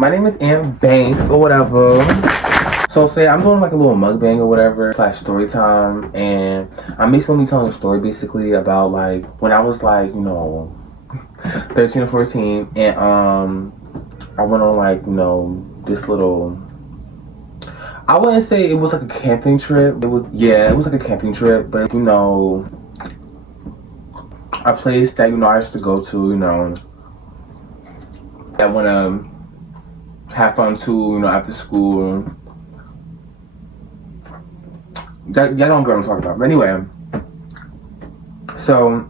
My name is Aunt Banks or whatever. So say I'm doing like a little mukbang or whatever / story time, and I'm basically gonna be telling a story basically about like when I was like 13 or 14, and I went on like this little. I wouldn't say it was like a camping trip. It was like a camping trip, but a place that I used to go to, that wanna have fun too, after school. Y'all don't get what I'm talking about. But anyway, so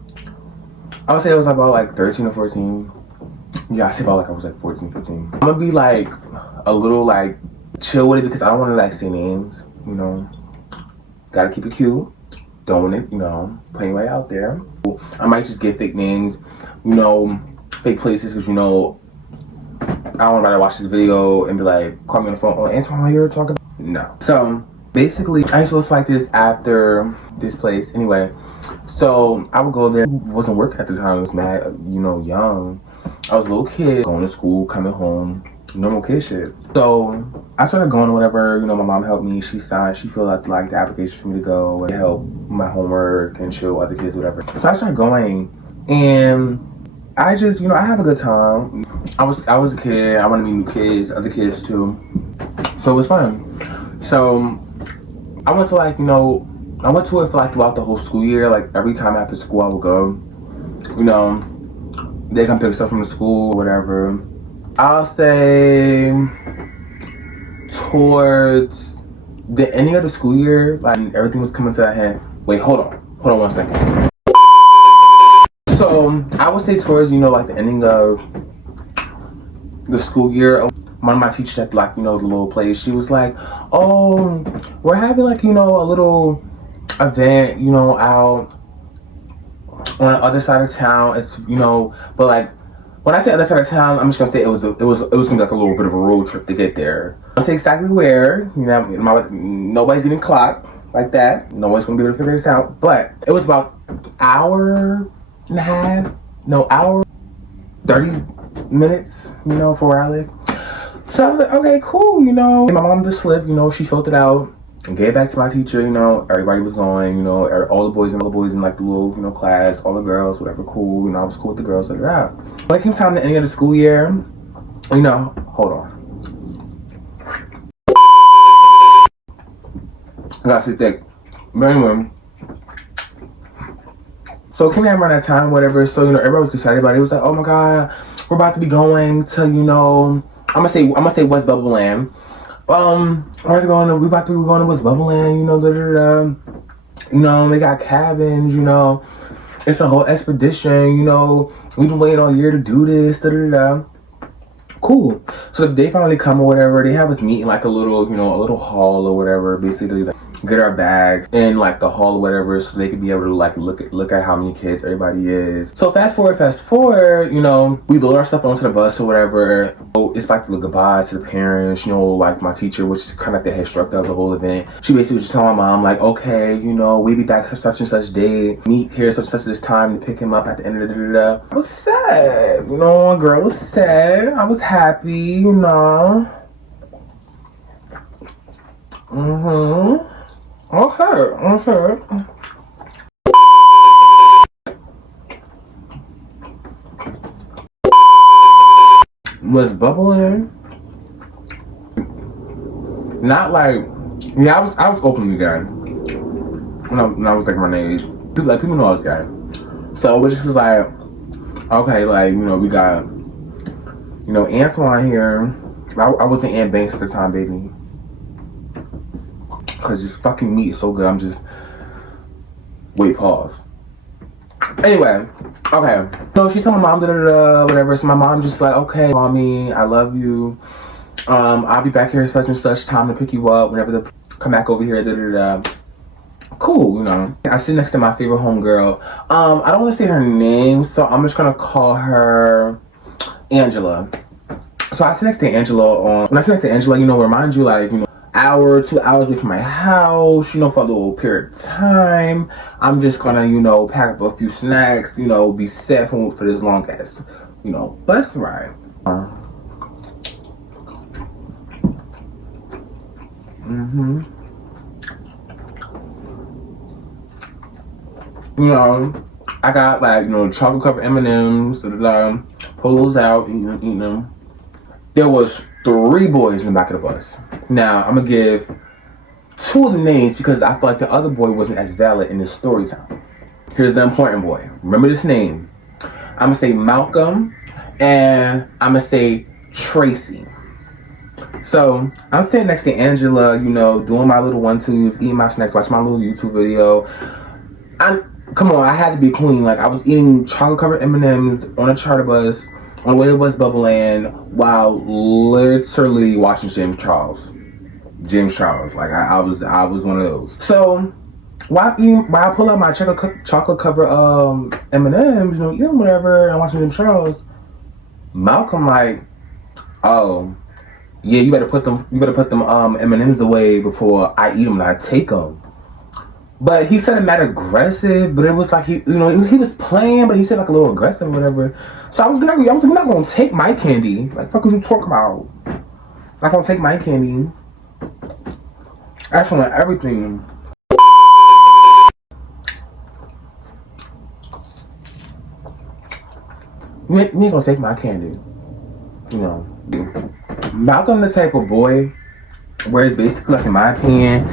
I would say it was about like 13 or 14. Yeah, I say about like I was like 14, 15. I'm gonna be like a little like chill with it because I don't want to like say names, Gotta keep it cute. Don't want to, put anybody out there. I might just get fake names, fake places because, I don't want to watch this video and be like, call me on the phone, oh, Antoine, you're talking about. No. So basically, I used to look like this after this place. Anyway, so I would go there. Wasn't working at the time. I was mad, young. I was a little kid, going to school, coming home, normal kid shit. So I started going or whatever. My mom helped me. She signed. She filled out like the application for me to go and help my homework and chill with other kids, whatever. So I started going, and I just, I have a good time. I was a kid. I want to meet new kids, other kids too. So it was fun. So I went to I went to it for like throughout the whole school year. Like every time after school I would go. They come pick stuff from the school, whatever. I'll say towards the ending of the school year, like everything was coming to a head. Wait, hold on 1 second. So I would say towards like the ending of the school year, one of my teachers at like the little place, she was like, oh, we're having like a little event out on the other side of town. It's but like when I say other side of town, I'm just gonna say it was gonna be like a little bit of a road trip to get there. I don't say exactly where, nobody's getting clocked like that. Nobody's gonna be able to figure this out. But it was about hour 30 minutes, for where I live. So I was like, okay, cool, And my mom just slipped, she filled it out and gave it back to my teacher, everybody was going, all the boys in like the little, class, all the girls, whatever, cool, I was cool with the girls, When it came time to the end of the school year, hold on. I gotta sit thick. But anyway, so it came down around that time, whatever, so, everybody was excited about it. It was like, oh my God, we're about to be going to, I'm gonna say West Bubble Land. We about to be going to West Bubble Land, they got cabins, it's a whole expedition, we've been waiting all year to do this, Cool. So they finally come or whatever, they have us meet in like a little hall or whatever, basically like, get our bags in like the hall or whatever, so they could be able to like look at how many kids everybody is. So fast forward, we load our stuff onto the bus or whatever. It's like the goodbyes to the parents, like my teacher, which is kind of like the head instructor of the whole event. She basically was just telling my mom like, okay, we'll be back such and such day, meet here such this time to pick him up at the end of the I was sad, my girl was sad. I was happy, Okay. Was bubbling. Not like, I was openly gay when I was like my age. People know I was gay. So it just was like, okay, like, we got, Antoine here. I wasn't Aunt Banks at the time, baby. Cause this fucking meat is so good. I'm just pause. Anyway, okay. So she told my mom whatever. So my mom just like, okay, call me. I love you. I'll be back here such and such time to pick you up whenever they come back over here. Cool, I sit next to my favorite homegirl. I don't want to say her name, so I'm just gonna call her Angela. So I sit next to Angela. When I sit next to Angela, remind you like, hour, 2 hours away from my house, for a little period of time. I'm just gonna, pack up a few snacks, be set for this long ass, bus ride. You know, I got like, you know, chocolate covered M&Ms, pull those out, eating them. There was 3 boys in the back of the bus. Now, I'm gonna give 2 of the names because I feel like the other boy wasn't as valid in this story time. Here's the important boy. Remember this name. I'm gonna say Malcolm and I'm gonna say Tracy. So I'm sitting next to Angela, you know, doing my little 1-2s, eating my snacks, watching my little YouTube video. Come on, I had to be clean. Like, I was eating chocolate covered M&Ms on a charter bus on the way to West Bubbleland while literally watching James Charles. Like, I was one of those. So while I pull out my chocolate covered M&Ms, you know, eating whatever, and watching James Charles, Malcolm like, oh yeah, you better put them M&Ms away before I eat them and I take them. But he said it mad aggressive, but it was like he was playing, but he said like a little aggressive or whatever. So I was like, I'm not gonna take my candy. Like, fuck, what you talking about? I'm not gonna take my candy. I just want everything. You ain't gonna take my candy. You know. Malcolm the type of boy where it's basically, like, in my opinion,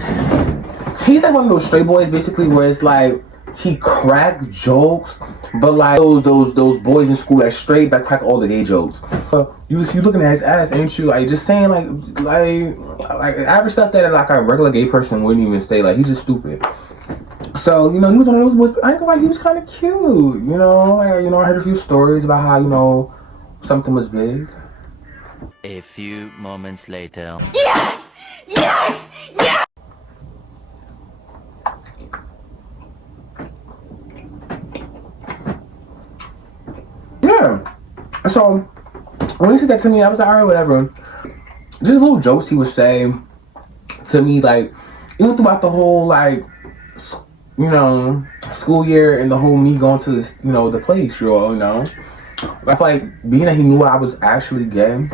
he's like one of those straight boys basically where it's like he crack jokes, but like those boys in school that straight that crack all the gay jokes. You looking at his ass, ain't you? Like, just saying like average stuff that like a regular gay person wouldn't even say. Like, he's just stupid. So, you know, he was one of those boys, but I think like he was kind of cute. You know, like, you know, I heard a few stories about how, you know, something was big. A few moments later. Yes! Yes! Yes! Yeah. So when he said that to me, I was like, alright, whatever. Just little jokes he would say to me, like, even throughout the whole, like, you know, school year and the whole me going to this, you know, the place, you know. I feel like being that he knew I was actually gay,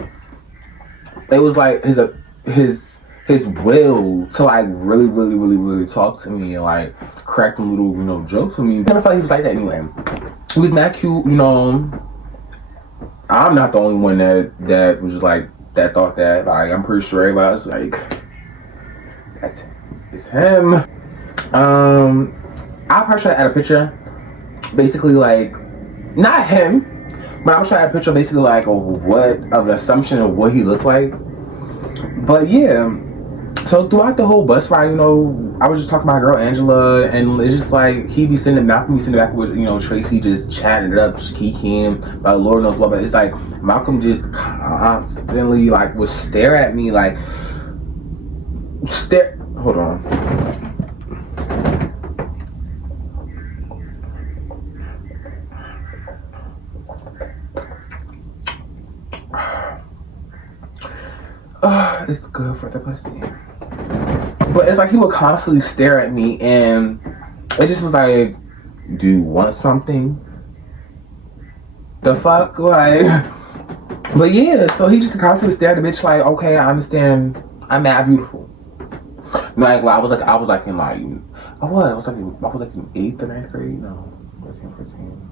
it was like his will to like really talk to me and like crack them little, you know, jokes with me. I never felt like he was like that anyway. He was mad cute, you know. I'm not the only one that was just like that thought that. Like, I'm pretty sure everybody was like, it's him. I probably try to add a picture, basically like not him. But I'm trying to add a picture basically like of an assumption of what he looked like. But yeah, so throughout the whole bus ride, you know, I was just talking about my girl Angela, and it's just like he be sitting Malcolm be sitting back with, you know, Tracy just chatting it up, kicking, like Lord knows what. But it's like Malcolm just constantly like would stare at me, like stare. Hold on. It's good for the pussy. But it's like he would constantly stare at me, and it just was like, do you want something? The fuck? Like, but yeah, so he just constantly stared at the bitch like, okay, I understand, I'm mad beautiful. No, like, I was like in like, I was like in 8th or 9th grade? No, 13, 14.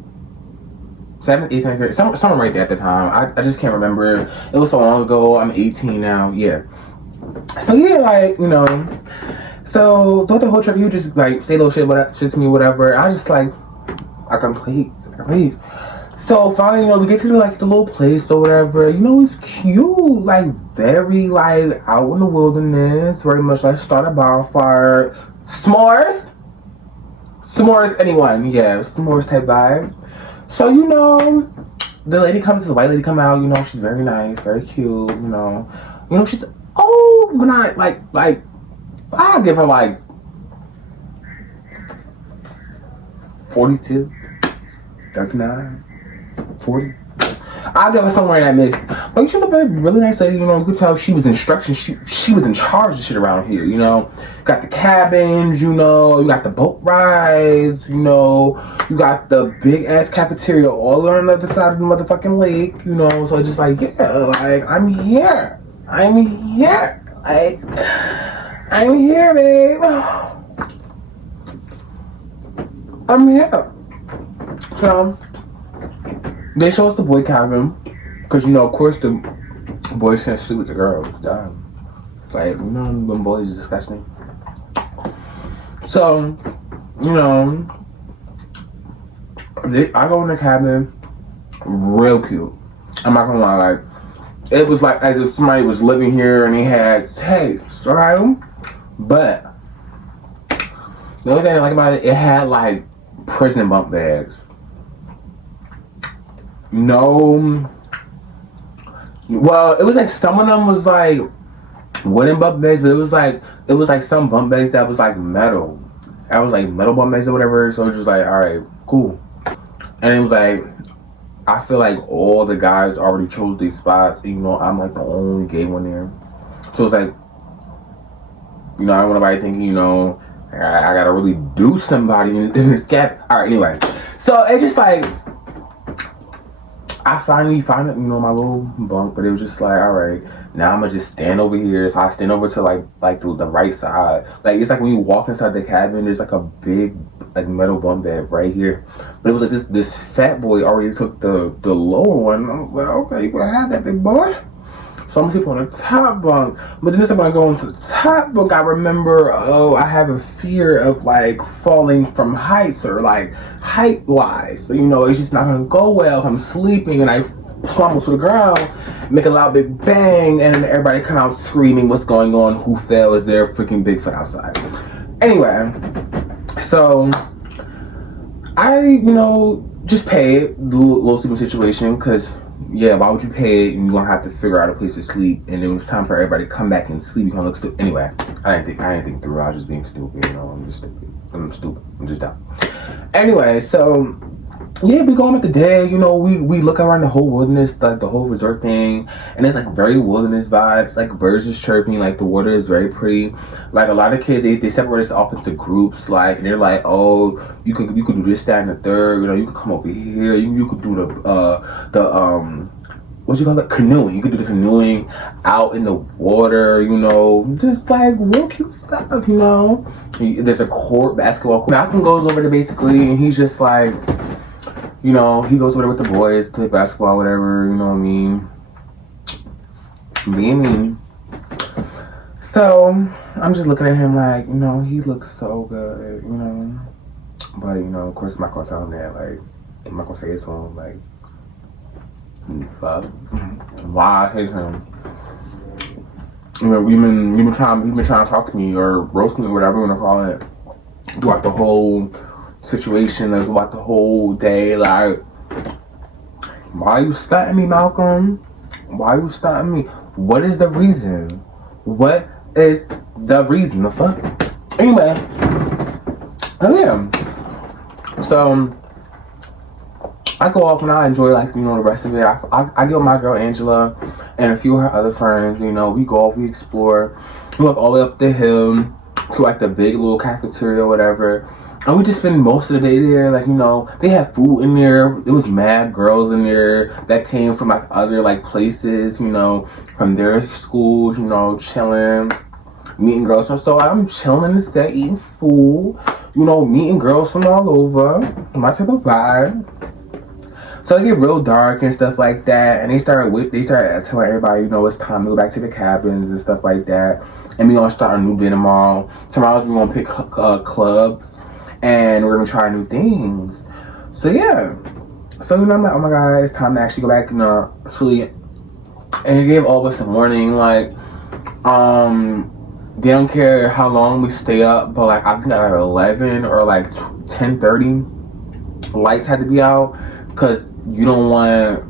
7th, 8th, 9th grade, somewhere right there at the time. I just can't remember. It was so long ago. I'm 18 now. Yeah. So yeah, like, you know. So throughout the whole trip, he would just like say little shit to me, whatever. I just like, I complete. So finally, you know, we get to like the little place or whatever. You know, it's cute, like very like out in the wilderness, very much like start a bonfire, s'mores, anyone, yeah, s'mores type vibe. So, you know, the white lady come out, you know, she's very nice, very cute, you know, she's old, but not like, I'll give her like 42, 39, 40. I'll give her somewhere in that mix. But she was a really nice lady, you know, you could tell she was instruction, she was in charge of shit around here, you know. Got the cabins, you know, you got the boat rides, you know, you got the big ass cafeteria all on the other side of the motherfucking lake, you know, so it's just like, yeah, like, I'm here, like, I'm here, babe. I'm here. So, they show us the boy cabin. Because, you know, of course, the boys can't sleep with the girls. Damn. Like, you know, them boys is disgusting. So, you know, I go in the cabin. Real cute. I'm not gonna lie, like, it was like as if somebody was living here and he had tapes, right? But the only thing I like about it, it had like prison bunk beds. No, well, it was like some of them was like wooden bunk beds, but it was like some bunk beds that was like metal. I was like metal bunk beds or whatever. So it was just like, all right, cool. And it was like, I feel like all the guys already chose these spots. You know, I'm like the only gay one there. So it's like, you know, I don't want nobody thinking, you know, I gotta really do somebody in this gap. All right, anyway. So it's just like, I finally found it, you know, my little bunk, but it was just like, all right, now I'm gonna just stand over here. So I stand over to like the right side. Like, it's like when you walk inside the cabin, there's like a big like metal bunk bed right here. But it was like this fat boy already took the lower one. And I was like, okay, you gonna have that big boy. So I'm gonna sleep on the top bunk. But then this time when I go into the top bunk, I remember, oh, I have a fear of like falling from heights or like height wise. So, you know, it's just not gonna go well if I'm sleeping and I plummet to the ground, make a loud big bang, and then everybody come out screaming what's going on, who fell, is there a freaking Bigfoot outside? Anyway, so I, you know, just pay it, the little sleeping situation, because yeah, why would you pay it and you're gonna have to figure out a place to sleep, and then it's time for everybody to come back and sleep, you gonna look stupid. Anyway, I didn't think through. I was just being stupid, you know. I'm just stupid. I'm stupid. I'm just dumb. Anyway, so yeah, we go on with the day, you know, we look around the whole wilderness, like the whole resort thing, and it's like very wilderness vibes, like birds is chirping, like the water is very pretty. Like a lot of kids, they separate us off into groups, like, and they're like, oh, you could do this, that, and the third, you know, you could come over here, you could do the what you call it, canoeing. You could do the canoeing out in the water, you know, just like real cute stuff, you know. There's a court, basketball court. Malcolm goes over there basically, and he's just like, you know, he goes over there with the boys, play basketball, whatever, you know what I mean? Being mean. So, I'm just looking at him like, you know, he looks so good, you know? But, you know, of course, I'm not gonna tell him that, like, I'm not gonna say it to him, like, fuck. Why I hate him? You know, we've been trying to talk to me or roast me or whatever you wanna call it throughout the whole situation, like throughout the whole day. Like, why are you stunting me, Malcolm? Why are you stunting me? What is the reason? What is the reason? The fuck? Anyway, oh yeah. So I go off and I enjoy, like, you know, the rest of it. I get with my girl Angela and a few of her other friends. You know, we go off, we explore. We walk all the way up the hill to like the big little cafeteria or whatever. And we just spend most of the day there. Like, you know, they have food in there. There was mad girls in there that came from like other like places, you know, from their schools, you know, chilling, meeting girls. So I'm chilling in the set, eating food, you know, meeting girls from all over. My type of vibe. So it get real dark and stuff like that, and they start telling everybody, you know, it's time to go back to the cabins and stuff like that. And we gonna start a new day tomorrow. Tomorrow's we gonna pick clubs, and we're gonna try new things. So yeah, so you know, I'm like, oh my god, it's time to actually go back, you know, sleep. And it gave all of us a warning, like, they don't care how long we stay up, but like I think at like 11 or like 10:30, lights had to be out, because you don't want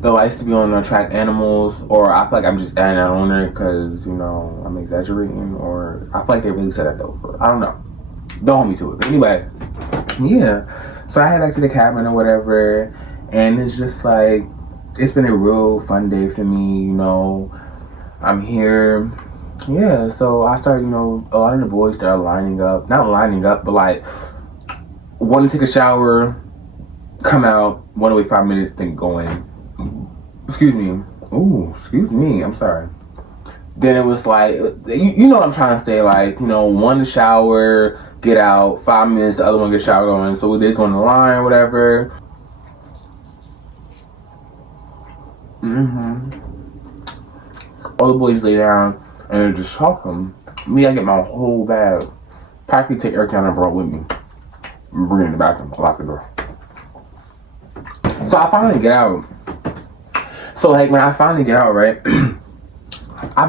the lights to be on to attract animals. Or I feel like I'm just adding that on there because, you know, I'm exaggerating, or I feel like they really said that though. I don't know. Don't hold me to it. But anyway, yeah. So I head back to the cabin or whatever, and it's just like, it's been a real fun day for me, you know. I'm here. Yeah, so I started, you know, a lot of the boys started lining up. Not lining up, but like, want to take a shower, come out, want to wait 5 minutes, then go in. Excuse me. Ooh, excuse me. I'm sorry. then it was like, you know what I'm trying to say, like, you know, one shower, get out, 5 minutes, the other one get shower going. So they just go in the line, whatever. All the boys lay down and they're just talking. Me, I get my whole bag, practically take everything I brought with me, and bring it in the bathroom, lock the door. So I finally get out. So like when I finally get out, right, I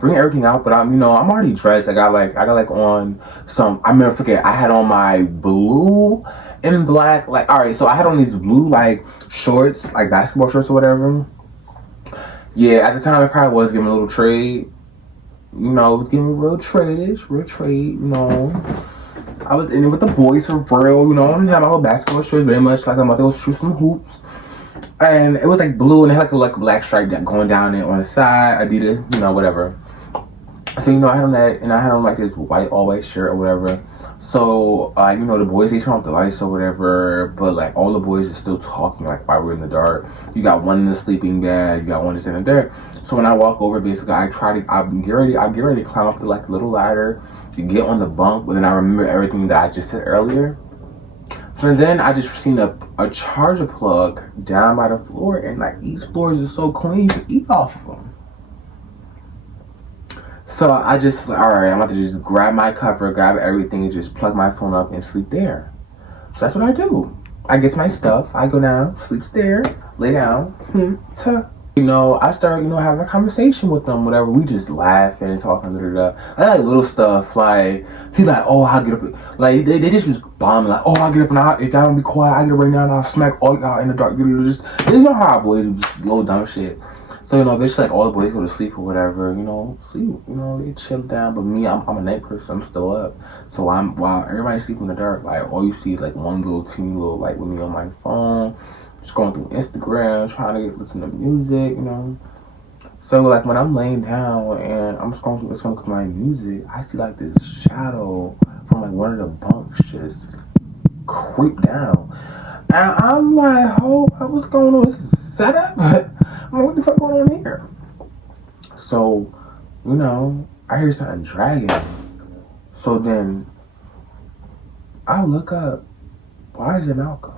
bring everything out, but I'm already dressed. I got on some, I never forget, I had on my blue and black, like, all right, so I had on these blue like shorts, like basketball shorts or whatever. Yeah, at the time it probably was giving a little trade. You know, it was giving me real trade, you know. I was in it with the boys for real, you know. I had my little basketball shorts, very much like I'm about to go shoot some hoops. And it was like blue and it had like a black stripe going down it on the side, Adidas, you know, whatever. So, you know, I had on that, and I had on like this all white shirt or whatever. So, you know, the boys, they turn off the lights or whatever, but like all the boys are still talking like while we're in the dark. You got one in the sleeping bag, you got one that's in there. So when I walk over, basically, I get ready to climb up the like little ladder to get on the bunk, but then I remember everything that I just said earlier. So then I just seen a charger plug down by the floor, and like these floors are so clean, you can eat off of them. So I just, alright, I'm about to just grab my cover, grab everything, and just plug my phone up and sleep there. So that's what I do. I get my stuff, I go down, sleep there, lay down, you know, I start, you know, having a conversation with them, whatever. We just laughing, talking, I like little stuff, like, he's like, oh, I'll get up, like, they just was bombing, like, oh, I'll get up and if y'all don't be quiet, I get up right now and I'll smack all y'all in the dark. Just, you know how our boys do, just little dumb shit. So, you know, basically, like, all the boys go to sleep or whatever, you know, sleep, you know, they chill down. But me, I'm a night person, I'm still up. So, while everybody's sleeping in the dark, like, all you see is, like, one little teeny little, like, with me on my phone, just going through Instagram, trying to listen to music, you know. So, like, when I'm laying down and I'm scrolling through my music, I see, like, this shadow from, like, one of the bunks just creep down. And I'm like, oh, what's going on? This is set up? I'm like, what the fuck going on here? So, you know, I hear something dragging. So then, I look up. Why is it Malcolm?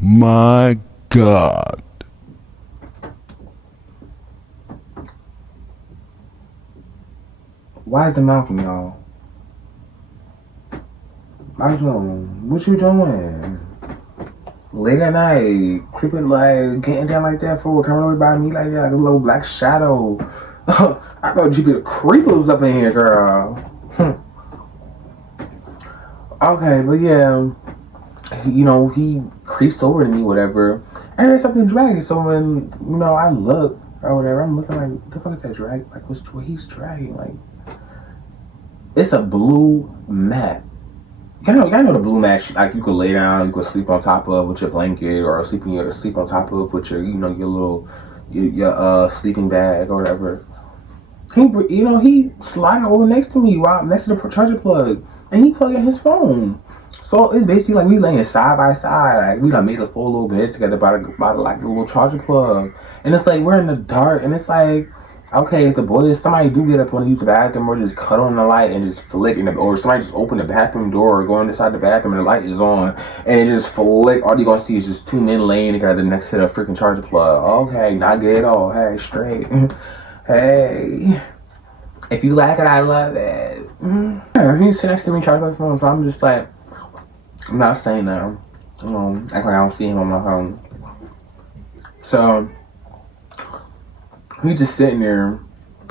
My God. Why is it Malcolm, y'all? Malcolm, what you doing? Late at night, creeping, like, getting down like that for coming over by me like that, like a little black shadow. I thought you could creepers up in here, girl. Okay, but yeah, you know, he creeps over to me, whatever, and there's something dragging. So when, you know, I look or whatever, I'm looking like, what the fuck is that drag? Like, what he's dragging? Like, it's a blue mat. You know the blue mat, like you could lay down, you could sleep on top of with your blanket, or sleep on top of with your, you know, your little, your sleeping bag or whatever. He slided over next to me, next to the charger plug, and he plugged in his phone. So it's basically like we laying side by side, like we done made a full little bed together by like the little charger plug, and it's like we're in the dark, and it's like, okay, if the boys, somebody do get up, want to use the bathroom, or just cut on the light and just flick, or somebody just open the bathroom door or go inside the bathroom and the light is on, and it just flick, all you gonna see is just two men laying together next to the freaking charger plug. Okay, not good at all. Hey, straight. Hey, if you like it, I love it. Yeah, he's sitting next to me charging his phone, so I'm just like, I'm not saying that. You know, act like I don't see him on my phone. So he's just sitting there.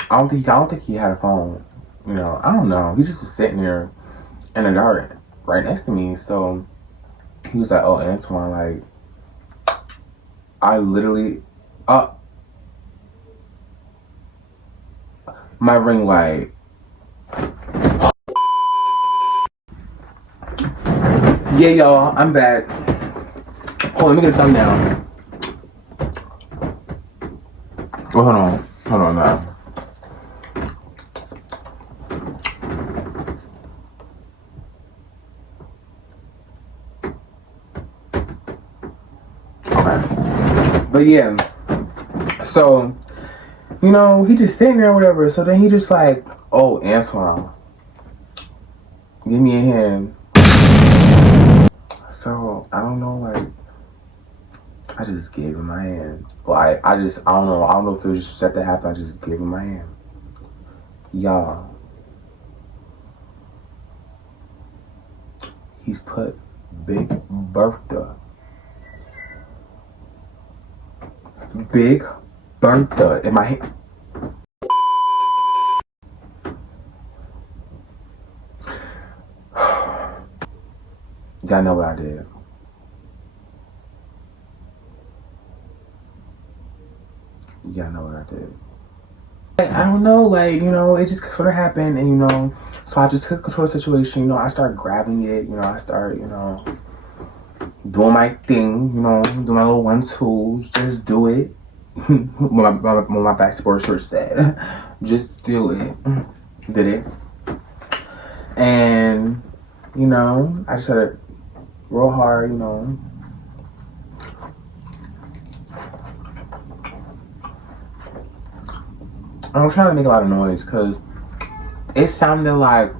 I don't think he had a phone. You know, I don't know. He's just sitting there in the dark, right next to me. So he was like, "Oh, Antoine, like, I literally, my ring light." Yeah, y'all, I'm back. Hold on, let me get a thumbnail. Oh, hold on now. Okay. But yeah, so you know, he just sitting there or whatever. So then he just like, oh, Antoine, give me a hand. So I don't know, like, I just gave him my hand. Well, I don't know if it was just set to happen. I just gave him my hand. Y'all, he's put Big Bertha in my hand. Y'all know what I did. Y'all know what I did. I don't know, like, you know, it just sort of happened, and, you know, so I just took control of the situation, you know, I started grabbing it, you know, I started, you know, doing my thing, you know, doing my little 1-2s, just do it. What my back sports shirt said, just do it. Did it. And, you know, I just had to roll hard, you know. I'm trying to make a lot of noise because it sounded like,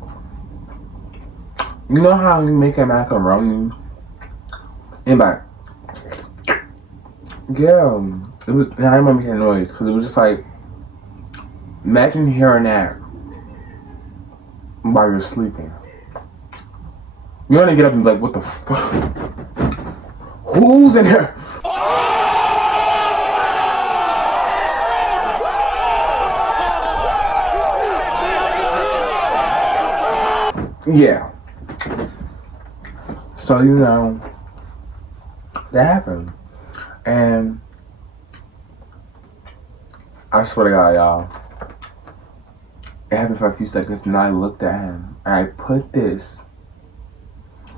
you know how you make a macaroni and like, yeah, it was. I remember hearing noise because it was just like, imagine hearing that while you're sleeping. You want to get up and be like, what the fuck? Who's in here? Yeah. So, you know, that happened. And I swear to God, y'all, it happened for a few seconds, and I looked at him, and I put this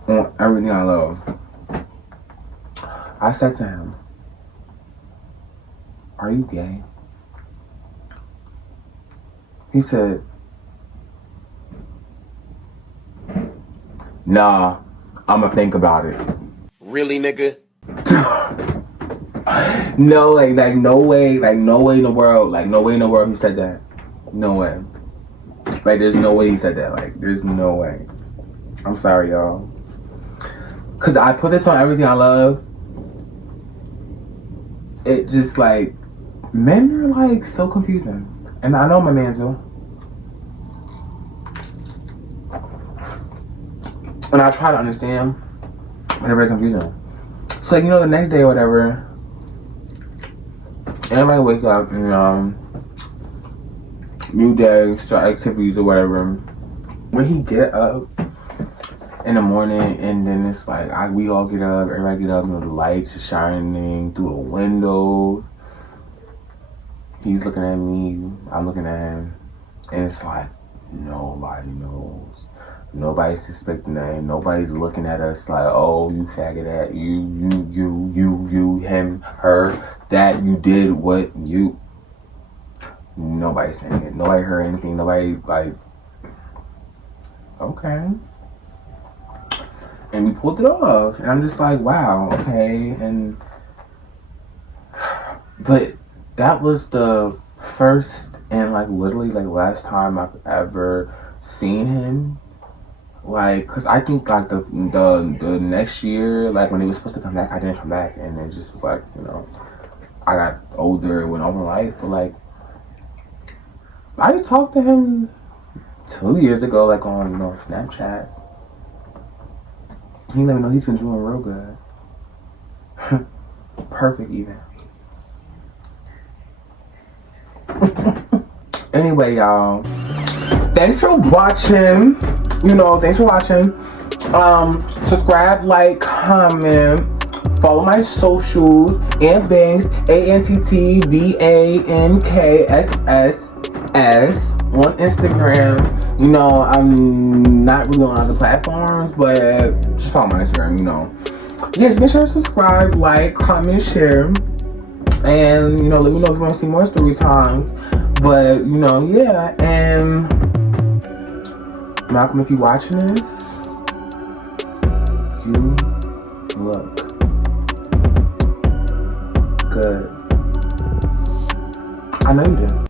on everything I love. I said to him, "Are you gay?" He said, "Nah, I'ma think about it." Really, nigga? No, like no way in the world he said that. No way. Like, there's no way he said that. Like, there's no way. I'm sorry, y'all. Cause I put this on everything I love. It just, like, men are, like, so confusing. And I know my man too. And I try to understand, but they're very confusing. So, like, you know, the next day or whatever, everybody wake up, you know, new day, start activities or whatever. When he get up in the morning, and then it's like, we all get up, everybody get up, you know, the lights are shining through the window. He's looking at me, I'm looking at him, and it's like, nobody knows. Nobody's suspecting that. Nobody's looking at us like, oh, you faggot at you, him, her, that you did what you. Nobody's saying it. Nobody heard anything. Nobody, like, okay. And we pulled it off. And I'm just like, wow, okay. And, but that was the first and, like, literally, like, last time I've ever seen him. Like, cause I think, like, the next year, like, when he was supposed to come back, I didn't come back, and it just was like, you know, I got older, went on with life, but, like, I talked to him 2 years ago, like, on, you know, Snapchat. He let me know he's been doing real good. Perfect, even. Anyway, y'all, thanks for watching. You know, thanks for watching. Subscribe, like, comment, follow my socials, Ant Banks, ANTTBANKSSS on Instagram. You know, I'm not really on other platforms, but just follow my Instagram, you know. Yeah, just make sure to subscribe, like, comment, share, and, you know, let me know if you want to see more story times. But, you know, yeah, and Malcolm, if you're watching this, you look good. I know you do.